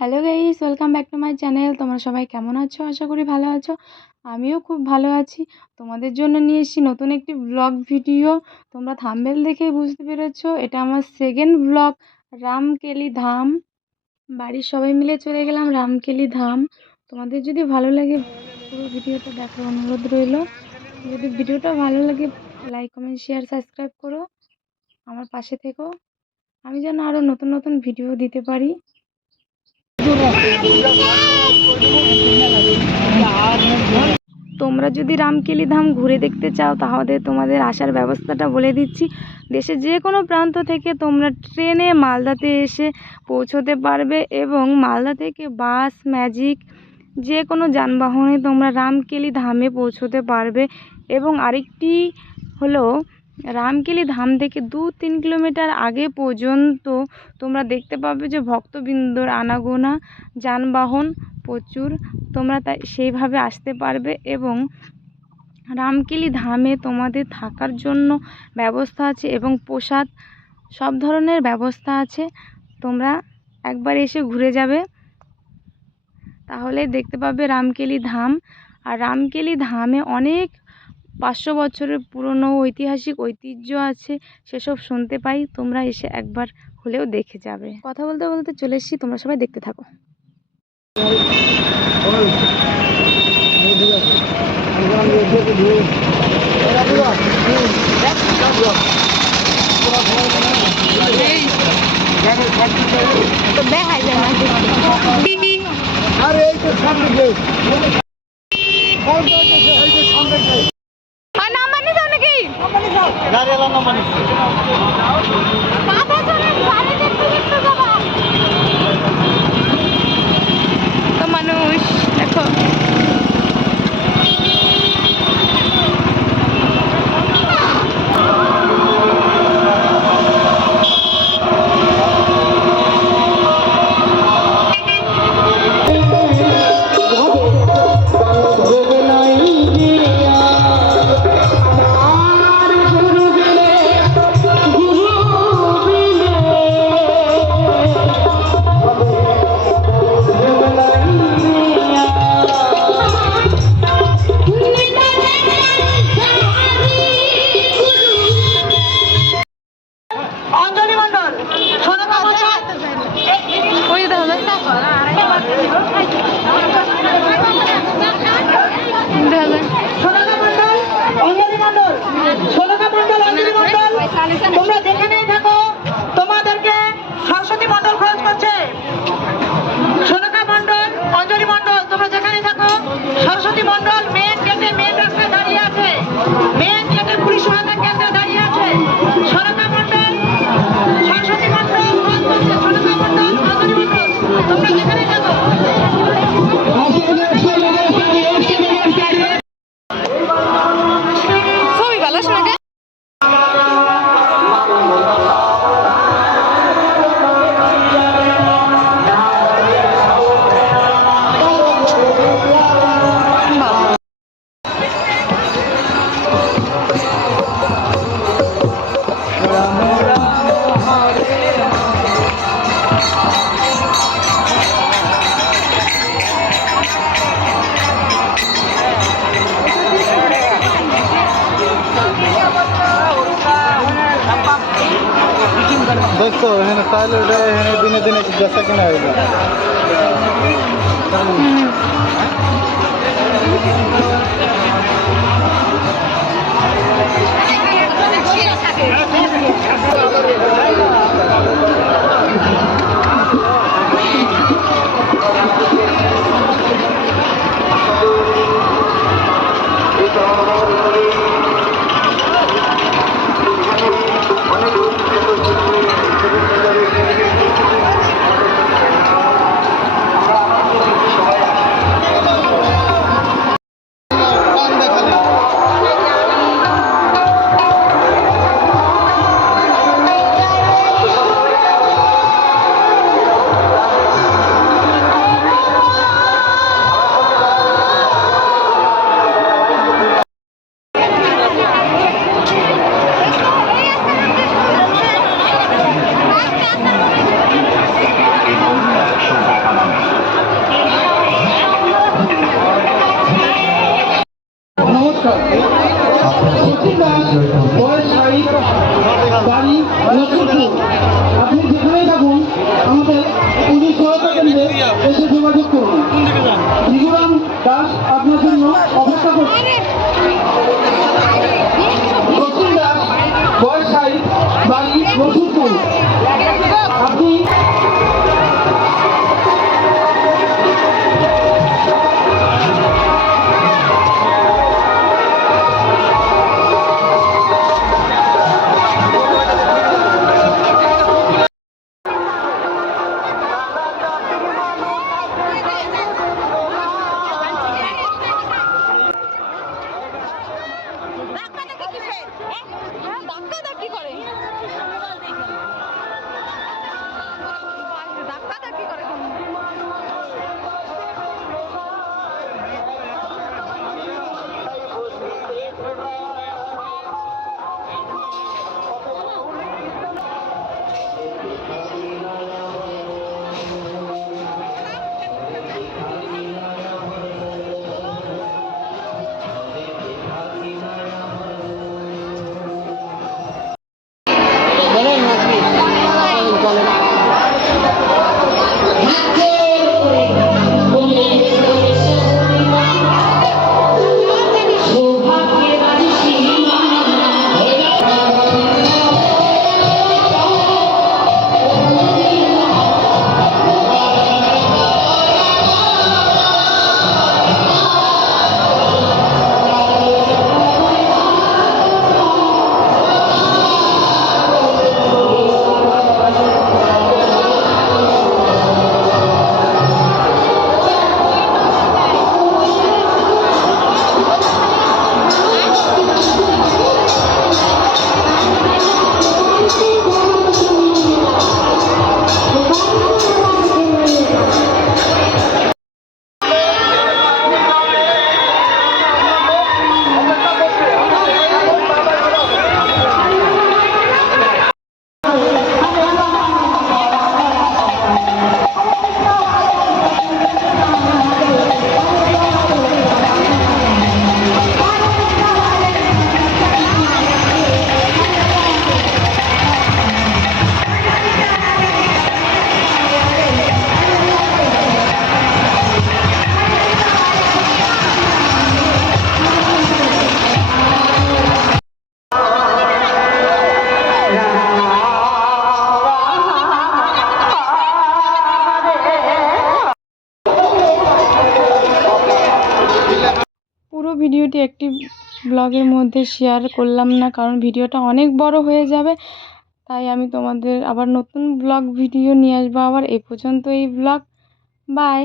Hello guys, welcome back to my channel. তোমরা সবাই কেমন আছো? আশা করি ভালো আছো। আমিও খুব ভালো আছি। তোমাদের জন্য নিয়ে এসেছি নতুন একটি ব্লগ ভিডিও। তোমরা থাম্বনেল দেখেই বুঝতে পেরেছো এটা আমার সেকেন্ড ব্লগ। রামকেলি ধাম, বাড়ির সবাই মিলে চলে গেলাম রামকেলি ধাম। তোমাদের যদি ভালো লাগে পুরো ভিডিওটা দেখার অনুরোধ রইল। যদি ভিডিওটা ভালো লাগে লাইক, কমেন্ট, শেয়ার, সাবস্ক্রাইব করো। আমার পাশে থেকো, আমি যেন আরও নতুন নতুন ভিডিও দিতে পারি। তোমরা যদি রামকেলি ধাম ঘুরে দেখতে চাও তাহলে তোমাদের আসার ব্যবস্থাটা বলে দিচ্ছি। দেশের যে কোনো প্রান্ত থেকে তোমরা ট্রেনে মালদাতে এসে পৌঁছতে পারবে এবং মালদা থেকে বাস, ম্যাজিক যে কোনো যানবাহনে তোমরা রামকেলি ধামে পৌঁছতে পারবে। এবং আরেকটি হলো, রামকেলি ধাম থেকে 2-3 কিলোমিটার আগে পর্যন্ত তোমরা দেখতে পাবে যে ভক্তবৃন্দর আনাগোনা, যানবাহন প্রচুর। তোমরা তাই সেইভাবে আসতে পারবে এবং রামকেলি ধামে তোমাদের থাকার জন্য ব্যবস্থা আছে এবং প্রসাদ সব ধরনের ব্যবস্থা আছে। তোমরা একবার এসে ঘুরে যাবে, তাহলে দেখতে পাবে রামকেলি ধাম। আর রামকেলি ধামে অনেক 500 বছরের পুরনো ঐতিহাসিক ঐতিহ্য আছে, সেসব শুনতে পাই। তোমরা এসে একবার হলেও দেখে যাবে। কথা বলতে বলতে চলে এসেছি, তোমরা সবাই দেখতে থাকো। তো মানুষ দেখো, তোমরা যেখানেই থাকো তোমাদেরকে সরস্বতী মণ্ডল খরচ করছে। সোনাকা মণ্ডল, অঞ্জলি মণ্ডল, তোমরা যেখানেই থাকো সরস্বতী মণ্ডল মেন গেটে, মেন রাস্তায় দাঁড়িয়ে আছে, মেন গেটে পুলিশ সহায়তা কেন্দ্রে দাঁড়িয়ে আছে। সোনাকা মণ্ডল, সরস্বতী মণ্ডল খরচ করছে। সোনাকা মণ্ডল, অঞ্জলি মণ্ডল, তোমরা যেখানেই থাকো। সবই ভালো শোনাকে। দেখো এখানে তাহলে ওটা এখানে দিনে দিনে বেচা কিনা হয়ে যায়। সাইড বাড়ি লক্ষ্মীপুর। আপনি যেখানেই থাকুন আমাদের পুলিশ সহায়তা কেন্দ্রে এসে যোগাযোগ করুন। ভিগুরাম দাস আপনার জন্য অপেক্ষা করছে। রসুন দাস বয়েজ সাইড বাড়ি লক্ষ্মীপুর। আপনি পুরো ভিডিওটি একটি ব্লগের মধ্যে শেয়ার করলাম না, কারণ ভিডিওটা অনেক বড় হয়ে যাবে। তাই আমি তোমাদের আবার নতুন ব্লগ ভিডিও নিয়ে আসবো। আবার এই পর্যন্ত এই ব্লগ। বাই।